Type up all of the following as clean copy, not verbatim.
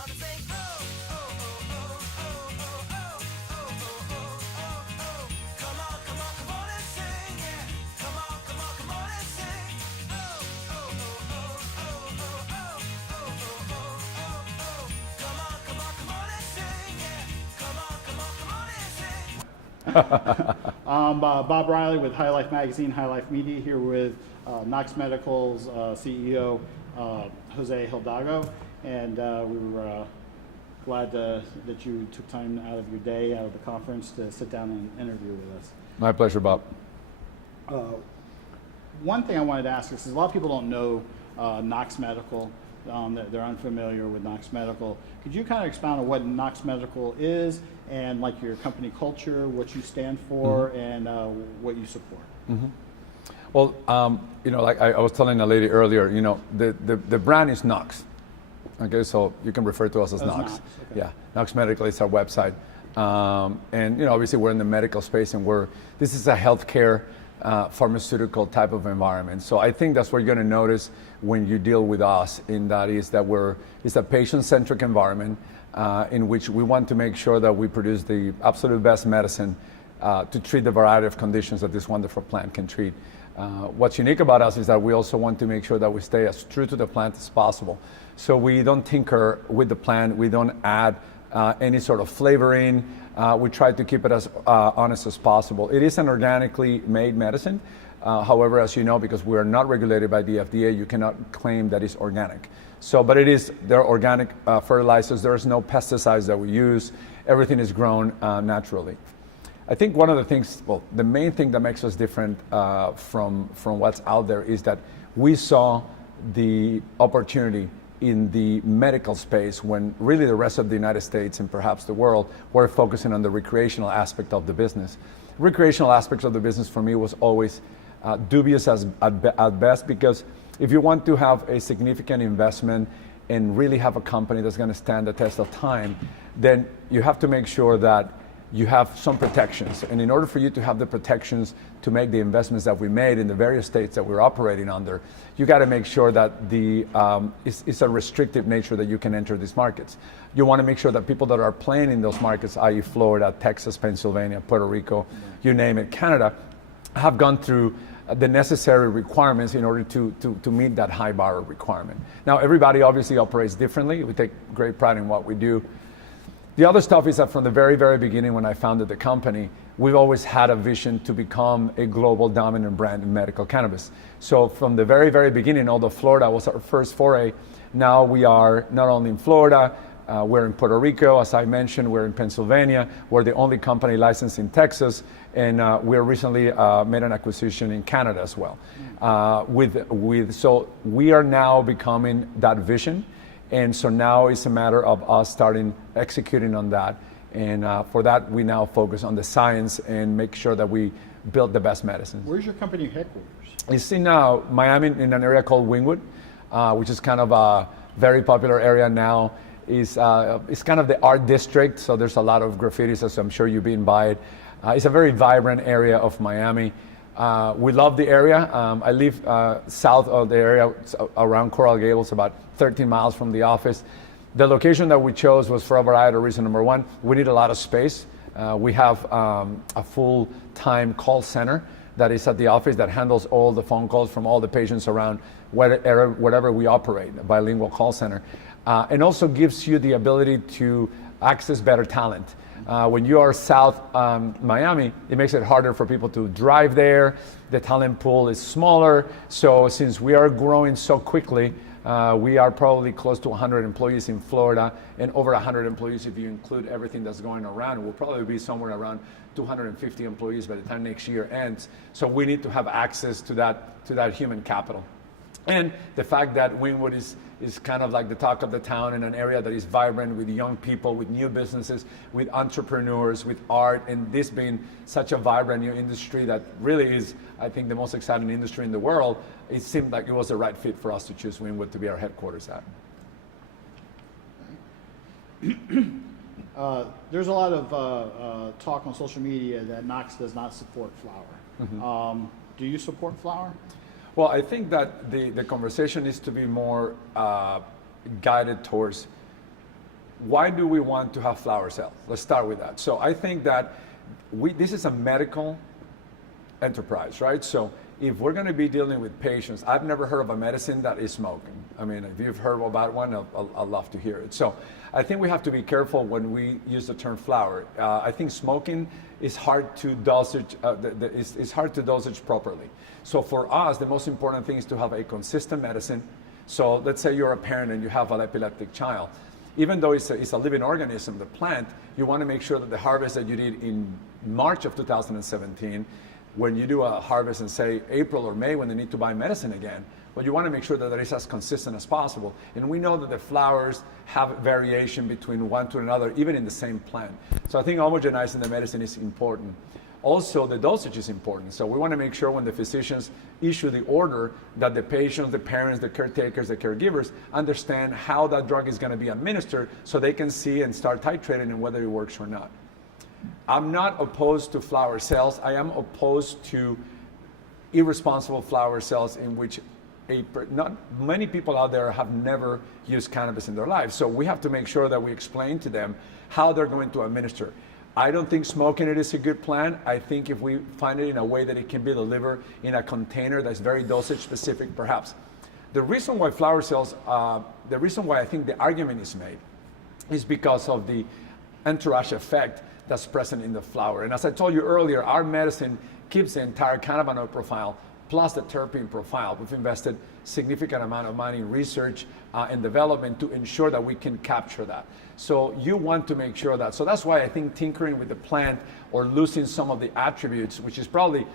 I'm Bob Riley with High Life Magazine, High Life Media, here with Knox Medical's CEO, Jose Hidalgo, and we were glad that you took time out of your day, out of the conference, to sit down and interview with us. My pleasure, Bob. One thing I wanted to ask is a lot of people don't know Knox Medical. They're unfamiliar with Knox Medical. Could you kind of expound on what Knox Medical is and like your company culture, what you stand for, and what you support? Well, you know, like I was telling a lady earlier, you know, the brand is Knox. Okay, so you can refer to us as Knox. Okay. Yeah, Knox Medical is our website. And, you know, obviously we're in the medical space, and this is a healthcare pharmaceutical type of environment. So I think that's what you're going to notice when you deal with us, in that it's a patient-centric environment in which we want to make sure that we produce the absolute best medicine to treat the variety of conditions that this wonderful plant can treat. What's unique about us is that we also want to make sure that we stay as true to the plant as possible. So we don't tinker with the plant, we don't add any sort of flavoring. We try to keep it as honest as possible. It is an organically made medicine. However, as you know, because we are not regulated by the FDA, you cannot claim that it's organic. So, but they're organic fertilizers. There's no pesticides that we use. Everything is grown naturally. I think one of the things, well, the main thing that makes us different from what's out there is that we saw the opportunity in the medical space when really the rest of the United States and perhaps the world were focusing on the recreational aspect of the business. Recreational aspects of the business for me was always dubious at best, because if you want to have a significant investment and really have a company that's going to stand the test of time, then you have to make sure that you have some protections. And in order for you to have the protections to make the investments that we made in the various states that we're operating under, you got to make sure that it's a restrictive nature that you can enter these markets. You want to make sure that people that are playing in those markets, i.e. Florida, Texas, Pennsylvania, Puerto Rico, you name it, Canada, have gone through the necessary requirements in order to meet that high bar requirement. Now, everybody obviously operates differently. We take great pride in what we do. The other stuff is that from the very, very beginning when I founded the company, we've always had a vision to become a global dominant brand in medical cannabis. So from the very, very beginning, although Florida was our first foray, now we are not only in Florida, we're in Puerto Rico, as I mentioned, we're in Pennsylvania, we're the only company licensed in Texas, and we recently made an acquisition in Canada as well. So we are now becoming that vision. And so now it's a matter of us starting executing on that. And for that, we now focus on the science and make sure that we build the best medicines. Where's your company headquarters? It's in Miami, in an area called Wynwood, which is kind of a very popular area now. It's kind of the art district, so there's a lot of graffitis, as I'm sure you've been by it. It's a very vibrant area of Miami. We love the area. I live south of the area, around Coral Gables, about 13 miles from the office. The location that we chose was for a variety of reasons. Number one, we need a lot of space. We have a full-time call center that is at the office that handles all the phone calls from all the patients around wherever we operate, a bilingual call center. And also gives you the ability to access better talent. When you are south Miami, it makes it harder for people to drive there. The talent pool is smaller. So since we are growing so quickly, we are probably close to 100 employees in Florida, and over 100 employees if you include everything that's going around. We'll probably be somewhere around 250 employees by the time next year ends. So we need to have access to that human capital. And the fact that Wynwood is kind of like the talk of the town, in an area that is vibrant with young people, with new businesses, with entrepreneurs, with art, and this being such a vibrant new industry that really is, I think, the most exciting industry in the world, it seemed like it was the right fit for us to choose Wynwood to be our headquarters at. There's a lot of talk on social media that Knox does not support flower. Do you support flower? Well, I think that the conversation needs to be more guided towards why do we want to have flower cells? Let's start with that. So I think that this is a medical enterprise, right? So if we're going to be dealing with patients, I've never heard of a medicine that is smoking. I mean, if you've heard about one, I'll love to hear it. So I think we have to be careful when we use the term flower. I think smoking is hard to dosage, is hard to dosage properly. So for us, the most important thing is to have a consistent medicine. So let's say you're a parent and you have an epileptic child. Even though it's a living organism, the plant, you want to make sure that the harvest that you did in March of 2017, when you do a harvest in, say, April or May when they need to buy medicine again, well, you want to make sure that it is as consistent as possible. And we know that the flowers have variation between one to another, even in the same plant. So I think homogenizing the medicine is important. Also, the dosage is important. So we want to make sure when the physicians issue the order that the patients, the parents, the caretakers, the caregivers understand how that drug is going to be administered so they can see and start titrating and whether it works or not. I'm not opposed to flower cells. I am opposed to irresponsible flower cells in which not many people out there have never used cannabis in their lives. So we have to make sure that we explain to them how they're going to administer. I don't think smoking it is a good plan. I think if we find it in a way that it can be delivered in a container that's very dosage specific, perhaps. The reason why flower cells, the reason why I think the argument is made is because of the entourage effect that's present in the flower. And as I told you earlier, our medicine keeps the entire cannabinoid profile plus the terpene profile. We've invested significant amount of money in research and development to ensure that we can capture that. So you want to make sure that, so that's why I think tinkering with the plant or losing some of the attributes, which is probably,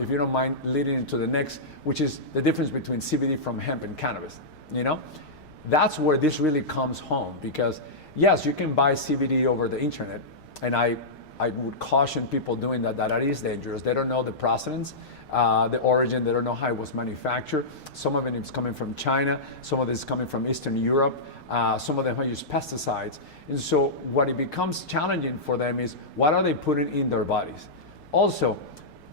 if you don't mind leading into the next, which is the difference between CBD from hemp and cannabis, you know? That's where this really comes home, because yes, you can buy CBD over the internet, and I would caution people doing that, that is dangerous. They don't know the process, the origin, they don't know how it was manufactured. Some of it is coming from China, some of it is coming from Eastern Europe, some of them have used pesticides. And so what it becomes challenging for them is, what are they putting in their bodies? Also,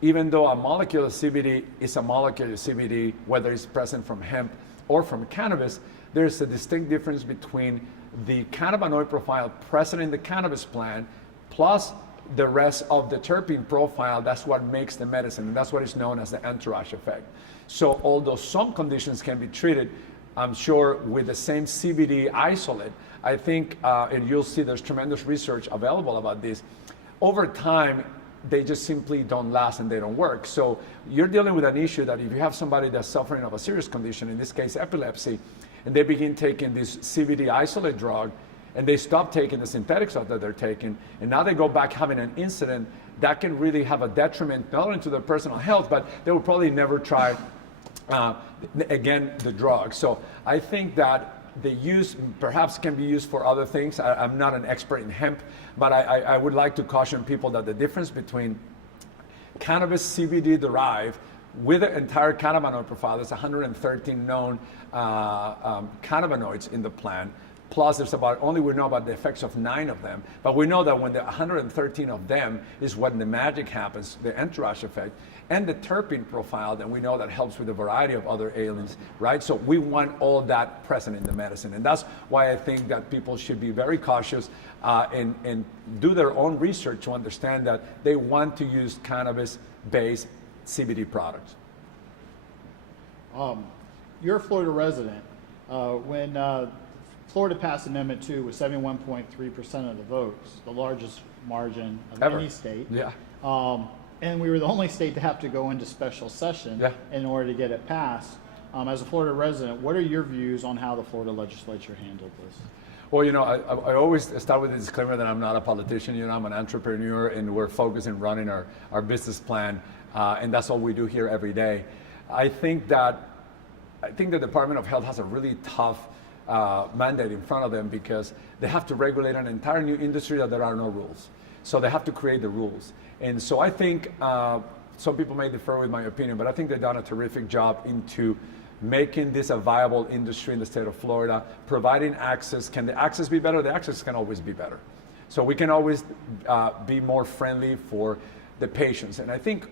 even though a molecule of CBD is a molecule of CBD, whether it's present from hemp or from cannabis, there's a distinct difference between the cannabinoid profile present in the cannabis plant plus the rest of the terpene profile. That's what makes the medicine, and that's what is known as the entourage effect. So although some conditions can be treated, I'm sure, with the same CBD isolate, I think, and you'll see there's tremendous research available about this, over time, they just simply don't last and they don't work. So you're dealing with an issue that if you have somebody that's suffering of a serious condition, in this case epilepsy, and they begin taking this CBD isolate drug, and they stop taking the synthetic stuff that they're taking, and now they go back having an incident, that can really have a detriment not only to their personal health, but they will probably never try again the drug. So I think that the use perhaps can be used for other things. I'm not an expert in hemp, but I would like to caution people that the difference between cannabis CBD derived with the entire cannabinoid profile, there's 113 known cannabinoids in the plant, plus there's we know about the effects of 9 of them, but we know that when the 113 of them is when the magic happens, the entourage effect, and the terpene profile, then we know that helps with a variety of other ailments, right? So we want all that present in the medicine, and that's why I think that people should be very cautious and do their own research to understand that they want to use cannabis-based CBD products. You're a Florida resident. When Florida passed Amendment 2 with 71.3% of the votes, the largest margin of Ever. any state. Yeah. And we were the only state to have to go into special session in order to get it passed. As a Florida resident, what are your views on how the Florida legislature handled this? Well, you know, I always start with a disclaimer that I'm not a politician. You know, I'm an entrepreneur, and we're focused on running our business plan, and that's all we do here every day. I think the Department of Health has a really tough mandate in front of them, because they have to regulate an entire new industry that there are no rules. So they have to create the rules. And so I think some people may differ with my opinion, but I think they've done a terrific job into making this a viable industry in the state of Florida, providing access. Can the access be better? The access can always be better. So we can always be more friendly for the patients. And I think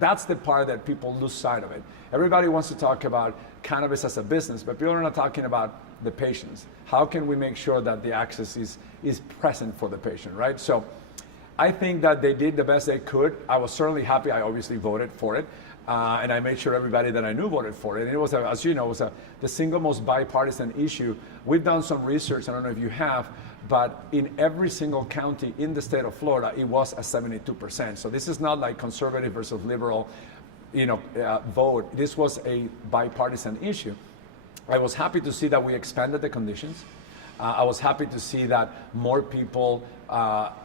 that's the part that people lose sight of it. Everybody wants to talk about cannabis as a business, but people are not talking about the patients? How can we make sure that the access is present for the patient, right? So I think that they did the best they could. I was certainly happy. I obviously voted for it. And I made sure everybody that I knew voted for it. And it was, as you know, it was the single most bipartisan issue. We've done some research, I don't know if you have, but in every single county in the state of Florida, it was a 72%. So this is not like conservative versus liberal, vote. This was a bipartisan issue. I was happy to see that we expanded the conditions. I was happy to see that more people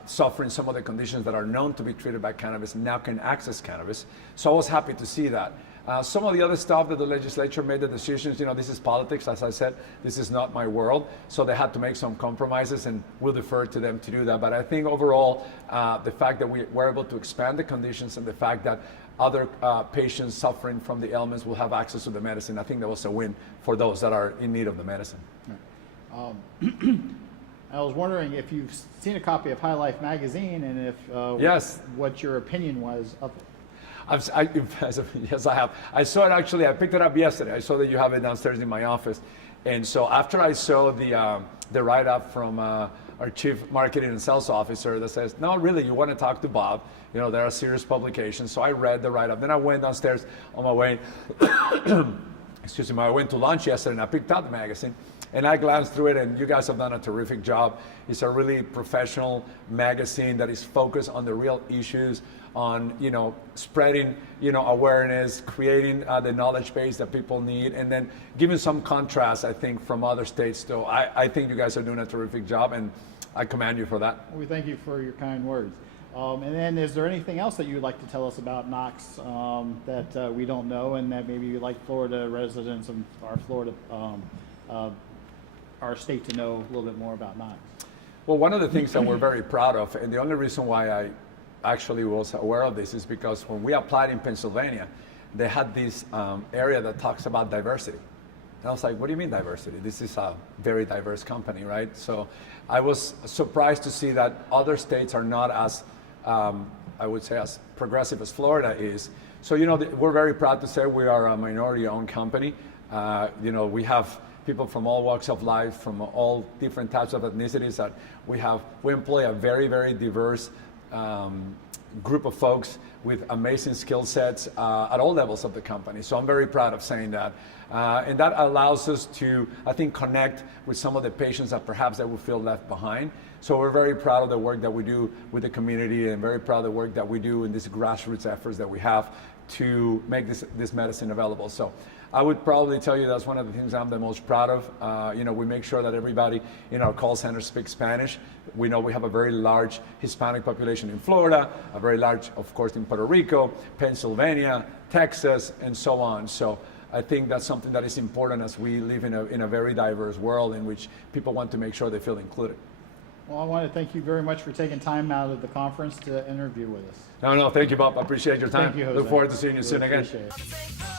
suffering some of the conditions that are known to be treated by cannabis now can access cannabis. So I was happy to see that. Some of the other stuff that the legislature made the decisions, this is politics, as I said, this is not my world. So they had to make some compromises, and we'll defer to them to do that. But I think overall, the fact that we were able to expand the conditions and the fact that other patients suffering from the ailments will have access to the medicine, I think that was a win for those that are in need of the medicine. I was wondering if you've seen a copy of High Life magazine, and if yes, what your opinion was of it. Yes, I have. I saw it actually. I picked it up yesterday. I saw that you have it downstairs in my office, and so after I saw the write-up from our chief marketing and sales officer that says, "No, really, you want to talk to Bob? There are serious publications." So I read the write-up. Then I went downstairs on my way. Excuse me. I went to lunch yesterday, and I picked up the magazine. And I glanced through it, and you guys have done a terrific job. It's a really professional magazine that is focused on the real issues, on spreading awareness, creating the knowledge base that people need, and then giving some contrast, I think, from other states. So I think you guys are doing a terrific job, and I commend you for that. We thank you for your kind words. And then, is there anything else that you'd like to tell us about Knox that we don't know, and that maybe you'd like Florida residents and our state to know a little bit more about Knox? Well, one of the things that we're very proud of, and the only reason why I actually was aware of this is because when we applied in Pennsylvania, they had this area that talks about diversity. And I was like, what do you mean diversity? This is a very diverse company, right? So I was surprised to see that other states are not as, I would say, as progressive as Florida is. So, we're very proud to say we are a minority-owned company. We have people from all walks of life, from all different types of ethnicities that we employ a very, very diverse group of folks with amazing skill sets at all levels of the company. So I'm very proud of saying that. And that allows us to, I think, connect with some of the patients that perhaps they will feel left behind. So we're very proud of the work that we do with the community, and very proud of the work that we do in these grassroots efforts that we have to make this medicine available. So I would probably tell you that's one of the things I'm the most proud of. We make sure that everybody in our call center speaks Spanish. We know we have a very large Hispanic population in Florida, a very large, of course, in Puerto Rico, Pennsylvania, Texas, and so on. So I think that's something that is important as we live in a very diverse world in which people want to make sure they feel included. Well, I want to thank you very much for taking time out of the conference to interview with us. No, thank you, Bob. I appreciate your time. Thank you, Jose. Look forward to seeing you soon again. Appreciate it.